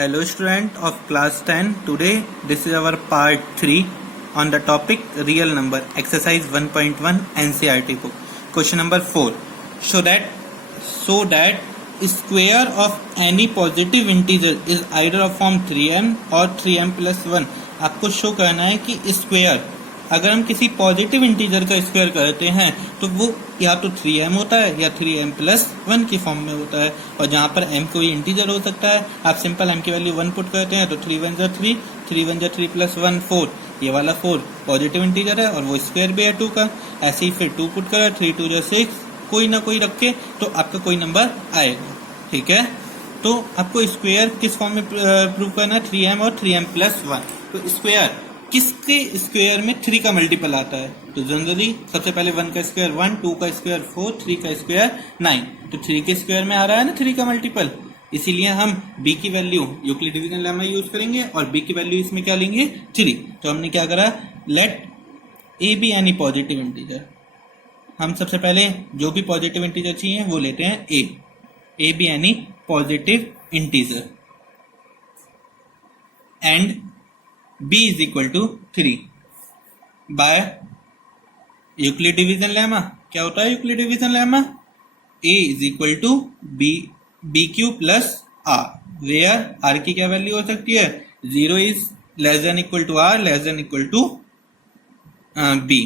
Hello student of class 10. Today this is our part 3 on the topic real number exercise 1.1 NCERT book. Question number 4. So that square of any positive integer is either of form 3m or 3m plus 1. आपको show करना है कि square अगर हम किसी positive integer का square करते हैं तो वो या तो 3m होता है या 3m प्लस 1 की फॉर्म में होता है। और जहाँ पर m कोई इंटीजर हो सकता है, आप सिंपल m की वैल्यू 1 पुट करते हैं तो 3 1 3, 3 1 3 प्लस 1 4, ये वाला 4 पॉजिटिव इंटीजर है और वो स्क्वायर भी है 2 का। ऐसे ही फिर 2 पुट करें 3 2 6, कोई ना कोई रखे तो आपका कोई नंबर आएगा। ठीक है, तो आपको स्क्वायर किस फॉर्म में प्रूव करना है, 3m और 3m प्लस 1। तो स्क्वायर किसके स्क्वायर में 3 का मल्टीपल आता है, तो जनरली सबसे पहले 1 का स्क्वायर 1, 2 का स्क्वायर 4, 3 का स्क्वायर 9। तो 3 के स्क्वायर में आ रहा है ना 3 का मल्टीपल, इसीलिए हम b की value Euclid division lemma use करेंगे और b की वैल्यू इसमें क्या लेंगे 3। तो हमने क्या करा, let a b any positive integer. हम सबसे पहले जो भी पॉजिटिव इंटीजर चाहिए वो लेते हैं a b any positive integer and b is equal to 3 by Euclid division lemma. क्या होता है Euclid division lemma, a is equal to b q plus r, where r की क्या वैल्यू हो सकती है, 0 is less than equal to r, less than equal to b।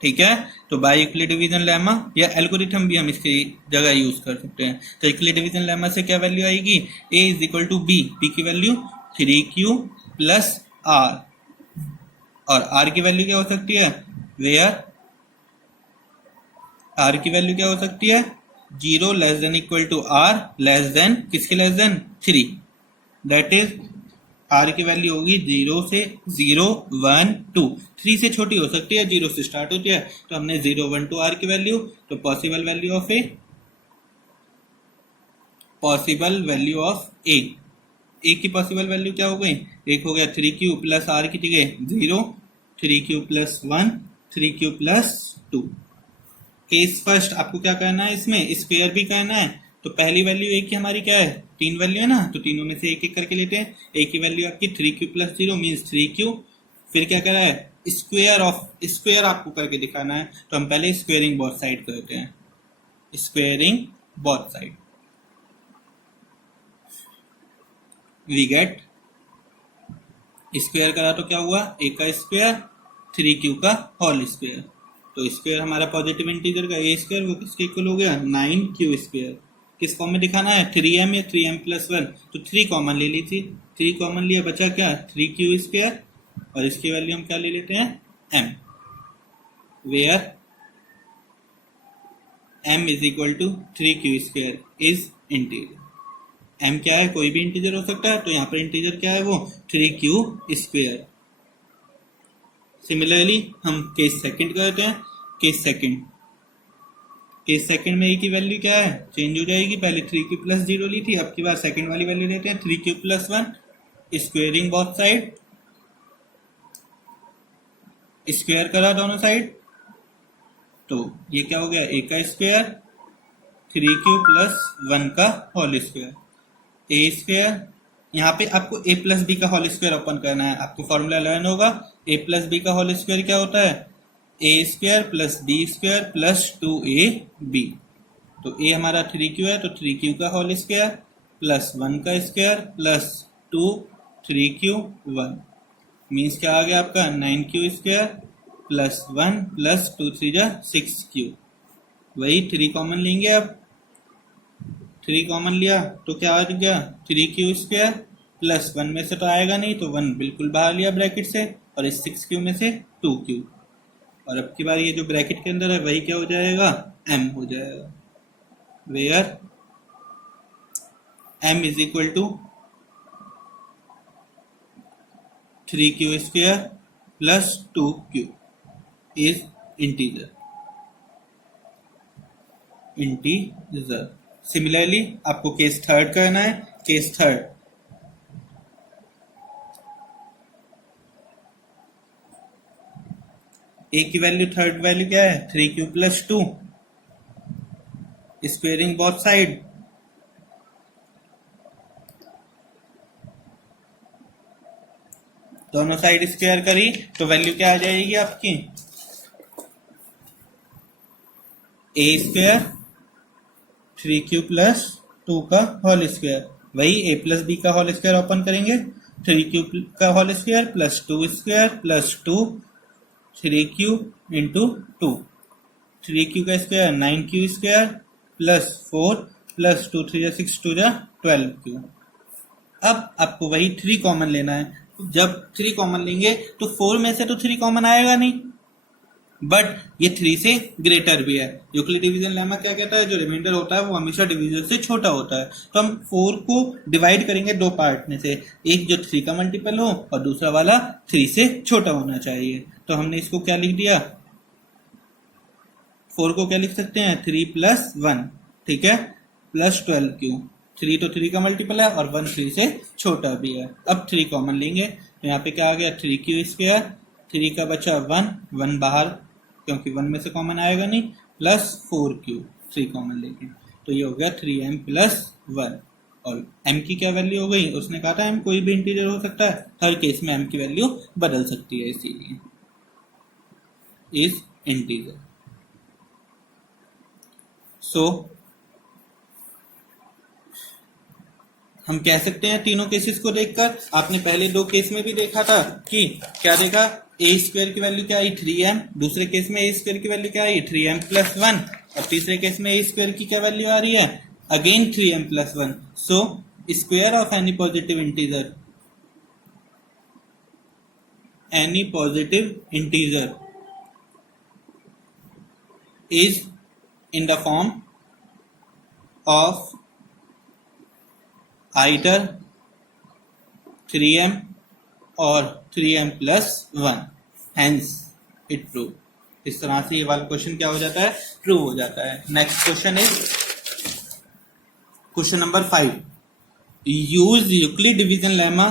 ठीक है, तो बाय यूक्लिड डिवीजन लेमा या एल्गोरिथम भी हम इसकी जगह यूज कर सकते हैं। तो यूक्लिड डिवीजन लेमा से क्या वैल्यू आएगी, a is equal to b की वैल्यू 3q प्लस r, और r की वैल्यू क्या हो सकती है, वेयर r की वैल्यू क्या हो सकती है, 0 less than equal to r, less than किसके less than 3, that is r की वैल्यू होगी 0 से 0 1 2, 3 से छोटी हो सकती है, 0 से स्टार्ट होती है। तो हमने 0 1 2 r की वैल्यू, तो पॉसिबल वैल्यू ऑफ a की पॉसिबल वैल्यू क्या हो गई, एक हो गया 3q प्लस r की जगह 0, 3q plus 1, 3q plus 2। Case first आपको क्या करना है, इसमें स्क्वायर भी करना है। तो पहली वैल्यू a की हमारी क्या है, 3 वैल्यू है ना, तो तीनों में से एक एक करके लेते हैं। a की वैल्यू आपकी 3q प्लस 0 मीन्स 3q, फिर क्या करा है, स्क्वायर आपको करके दिखाना है। तो हम पहले स्क्वेयरिंग बोथ साइड करते हैं, squaring both side we get, square करा तो क्या हुआ, a का स्क्वायर 3q का होल स्क्वायर। तो स्क्वायर हमारा पॉजिटिव इंटीजर का a स्क्वायर वो किसके इक्वल हो गया, 9q स्क्वायर। किस फॉर्म में दिखाना है, 3m या 3m प्लस 1, तो 3 कॉमन ले लीजिए, 3 कॉमन लिया बचा क्या, 3q स्क्वायर, और इसकी वैल्यू हम क्या ले लेते हैं m, where m is equal to 3q square is integer. m क्या है, कोई भी इंटीजर हो सकता है, तो यहाँ पर इंटीजर क्या है वो 3q स्क्वायर। सिमिलरली हम केस सेकंड करते हैं, केस सेकंड में a की वैल्यू क्या है, चेंज हो जाएगी, पहले 3q प्लस 0 ली थी, अब की बार सेकंड वाली वैल्यू लेते हैं 3q plus 1, squaring both side, square करा दोनों साइड, तो ये क्या हो गया, a का स्क्वायर 3q प्लस 1 का होल स्क्वायर, a स्क्वायर, यहाँ पे आपको a प्लस बी का होल स्क्वायर ओपन करना है, आपको फॉर्मूला लर्न होगा, a प्लस बी का होल स्क्वायर क्या होता है, a square plus b square plus 2ab। तो a हमारा 3q है तो 3q का होल स्क्वायर प्लस 1 का स्क्वायर प्लस 2 3q 1 मीन्स क्या आ गया आपका 9q स्क्वायर प्लस 1 प्लस 2 3 जा 6q। वही 3 कॉमन लेंगे, अब 3 कॉमन लिया तो क्या आ गया 3q स्क्वायर प्लस 1 में से तो आएगा नहीं, तो 1 बिल्कुल बाहर लिया ब्रैकेट से, और इस 6q में से 2q, और अब की बार ये जो ब्रैकेट के अंदर है वही क्या हो जाएगा, m हो जाएगा, where m is equal to 3q square plus 2q is integer. Similarly आपको केस थर्ड करना है, केस थर्ड a की वैल्यू थर्ड वैल्यू क्या है, 3q plus 2, squaring both side, दोनों साइड स्क्वायर करी तो वैल्यू क्या आ जाएगी आपकी, ए स्क्वायर 3q प्लस 2 का होल स्क्वायर। वही a प्लस बी का होल स्क्वायर ओपन करेंगे, 3q का whole square plus 2 square plus 2 3q into 2, 3q का square 9q square plus 4 plus 2 3 6 2 12q। अब आपको वही 3 कॉमन लेना है। जब 3 कॉमन लेंगे तो 4 में से तो 3 कॉमन आएगा नहीं, बट ये 3 से ग्रेटर भी है। यूक्लिड डिवीजन लेमा क्या कहता है, जो रिमाइंडर होता है वो हमेशा डिवीजर से छोटा होता है। तो हम 4 को डिवाइड करेंगे दो पार्ट में से, एक जो 3 का मल्टीपल हो और दूसरा वाला 3 से छोटा होना चाहिए। तो हमने इसको क्या लिख दिया, 4 को क्या लिख सकते हैं 3 प्लस 1, ठीक है, प्लस 12q। 3 तो 3 का मल्टीपल है और 1 3 से छोटा भी है। अब 3 कॉमन लेंगे तो यहाँ पे क्या आ गया 3q स्क्वायर, 3 का बचा 1 बाहर क्योंकि 1 में से कॉमन आएगा नहीं, प्लस 4q 3 कॉमन लेंगे तो ये हो गया 3m प्लस 1। और m की क्या वैल्यू हो गई, उसने कहा था m कोई भी इंटीजर हो सकता है, हर केस में m की वैल्यू बदल सकती है, इसीलिए इज इंटीजर। सो हम कह सकते हैं तीनों केसेस को देखकर, आपने पहले दो केस में भी देखा था कि क्या देखा, ए स्क्वायर की वैल्यू क्या आई 3m, दूसरे केस में ए स्क्वायर की वैल्यू क्या आई 3m प्लस 1, और तीसरे केस में ए स्क्वायर की क्या वैल्यू आ रही है again 3m plus 1। So square of any positive integer is in the form of either 3m और 3m plus 1, hence it true। इस तरह से ये वाला क्वेश्चन क्या हो जाता है, ट्रू हो जाता है। Next question is question number 5, use Euclid division lemma.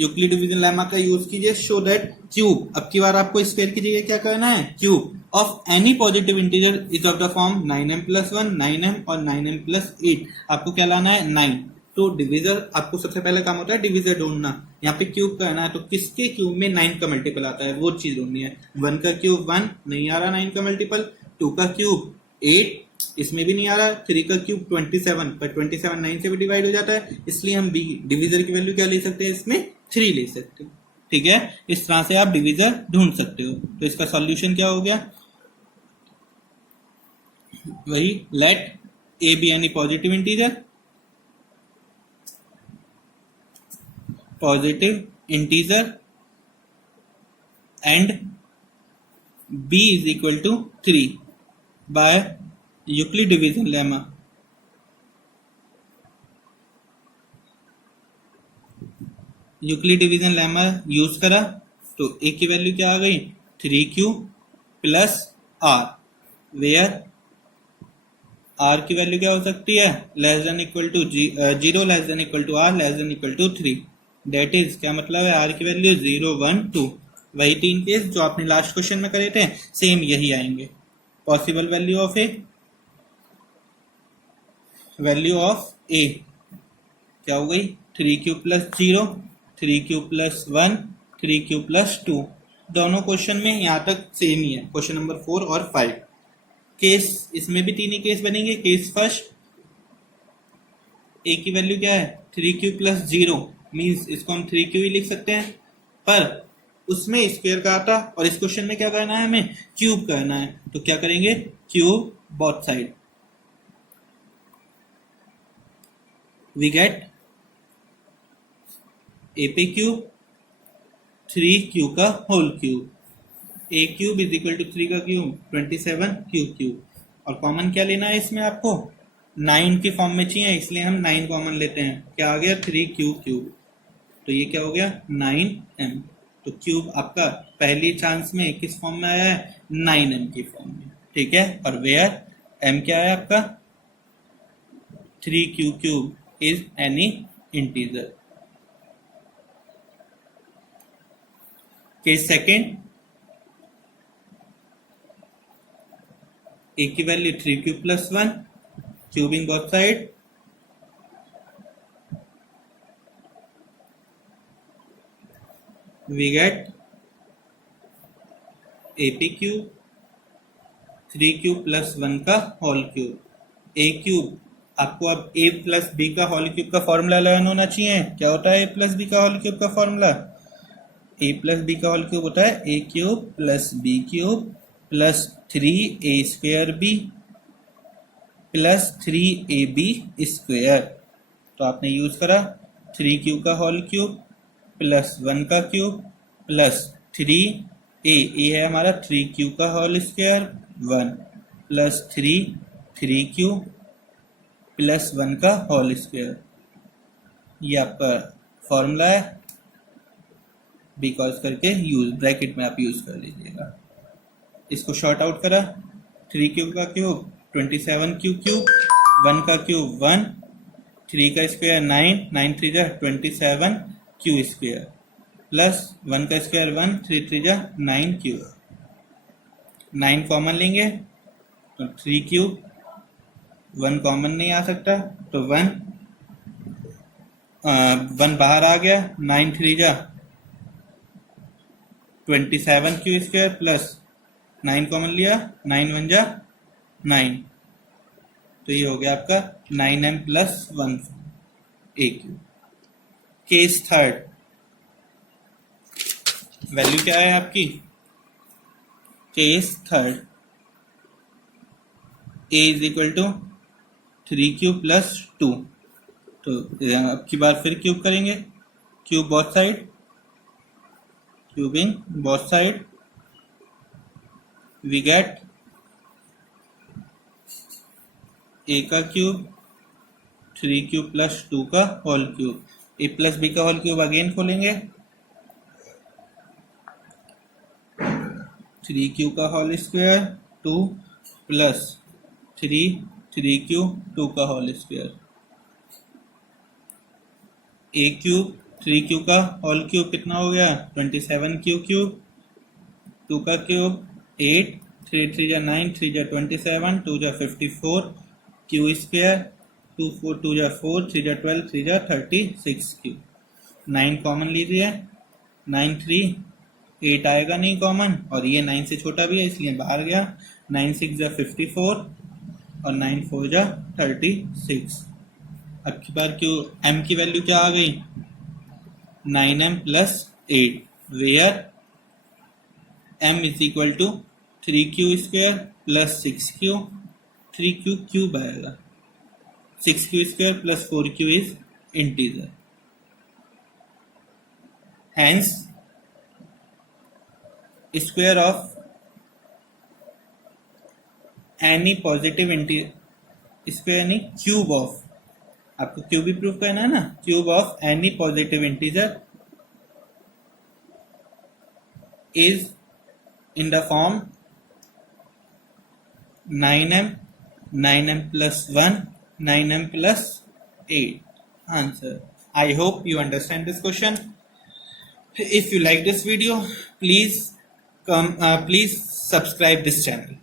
Euclid division lemma का यूज कीजिए शो दैट क्यूब, अब की बार आपको स्क्वायर की जगह क्या करना है, cube of any positive integer is of the form 9m plus 1, 9m और 9m प्लस 8। आपको क्या लाना है 9। तो डिवीजर, आपको सबसे पहले काम होता है डिवीजर ढूंढना, यहाँ पे क्यूब करना है, तो किसके क्यूब में 9 का मल्टीपल आता है वो चीज ढूंढनी है। 1 का क्यूब 1 नहीं आ रहा 9 का मल्टीपल, 2 का क्यूब 8 इसमें भी नहीं आ रहा, 3 का क्यूब 27 पर 27 9 से भी डिवाइड हो जाता है, इसलिए हम डिवीजर की वैल्यू क्या ले सकते हैं, इसमें 3 ले सकते हैं, ठीक है। इस तरह से आप डिवीजर ढूंढ सकते हो। तो इसका सॉल्यूशन क्या हो गया, वही let a b any positive integer, and b is equal to 3 by Euclid division lemma। Euclid division lemma use करा तो ए की वैल्यू क्या आ गई 3q plus r, where r की वैल्यू क्या हो सकती है less than equal to 0, less than equal to r, less than equal to 3। That is क्या मतलब है, r की वैल्यू 0 1 2। वही 3 केस जो आपने लास्ट क्वेश्चन में करे थे सेम यही आएंगे। Possible value of A, value of A क्या हो गई 3q plus 0, 3q plus 1, 3q plus 2। दोनों क्वेश्चन में यहाँ तक सेम ही है, क्वेश्चन नंबर 4 और 5। केस इसमें भी तीन ही केस बनेंगे। केस फर्स्ट, ए की वैल्यू क्या है 3q प्लस 0, मीन्स इसको हम 3q ही लिख सकते हैं, पर उसमें स्क्वायर का आता और इस क्वेश्चन में क्या करना है हमें क्यूब करना है, तो क्या करेंगे cube both side, we get a पे क्यूब 3q का whole cube, a cube is equal to 3 का क्यूब 27q क्यूब। और कॉमन क्या लेना है इसमें, आपको 9 के फॉर्म में चाहिए, इसलिए हम 9 कॉमन लेते हैं। क्या आ गया 3q क्यूब, तो ये क्या हो गया 9m। तो क्यूब आपका पहली चांस में किस फॉर्म में आया है 9m की फॉर्म में, ठीक है। और वेयर m क्या है आपका 3q cube is any integer. Case second, A की value 3q plus 1, cubing both side, we get AP cube 3Q plus 1 का होल क्यूब. A क्यूब आपको अब A प्लस B का होल क्यूब का formula learn होना चाहिए. क्या होता है A प्लस B का होल क्यूब का फॉर्मूला? A प्लस B का होल क्यूब होता है A cube plus B cube plus 3A square B plus 3AB square. तो आपने यूज करा 3Q का होल क्यूब प्लस 1 का क्यूब प्लस 3A है हमारा 3Q का whole square 1 plus 3Q plus 1 का होल स्क्वायर. ये आपका फॉर्मूला है. बिकॉज करके यूज ब्रैकेट में आप यूज कर लीजिएगा. इसको शॉर्ट आउट करा 3Q का क्यूब 27Q क्यूब 1 का क्यूब 1 3 का स्क्वायर 9 9 3 जा 27Q स्क्वायर प्लस 1 का स्क्वायर 1 3 3 जा 9Q. 9 कॉमन लेंगे तो 3Q 1 कॉमन नहीं आ सकता तो 1 बाहर आ गया 9 3 जा 27Q स्क्वायर प्लस 9 कॉमन लिया 9 1 जा 9. तो ये हो गया आपका 9M plus 1 AQ. Case third value क्या है आपकी? Case third A is equal to 3Q plus 2. तो अब की बार फिर क्यूब करेंगे. Cube both side cubing both side we get A का क्यूब 3Q प्लस 2 का whole cube. A plus B का होल क्यूब अगेन खोलेंगे 3Q का होल स्क्वायर 2 प्लस 3Q 2 का whole square. A cube 3Q का whole cube कितना हो गया 27Q क्यूब 2 का क्यूब 8 3 3 जा 9 3 जा 27 2 जा 54 Q स्क्वायर 2 4 2 जा 4 3 जा 12 3 जा 36 Q. 9 कॉमन लीजिए 9 3 8 आएगा नहीं कॉमन और ये 9 से छोटा भी है इसलिए बाहर गया. 9 6 जा 54 और 9 4 जा 36. अब की बार क्यू M की वैल्यू क्या आ गई 9M plus 8 where M is equal to 3Q square plus 6Q 3Q cube आएगा 6Q square plus 4Q is integer. Hence square of any positive integer square नहीं क्यूब ऑफ आपको क्यूब भी prove करना है ना. Cube of any positive integer is in the form 9M plus 1 9M plus 8. Answer. I hope you understand this question. If you like this video, please subscribe this channel.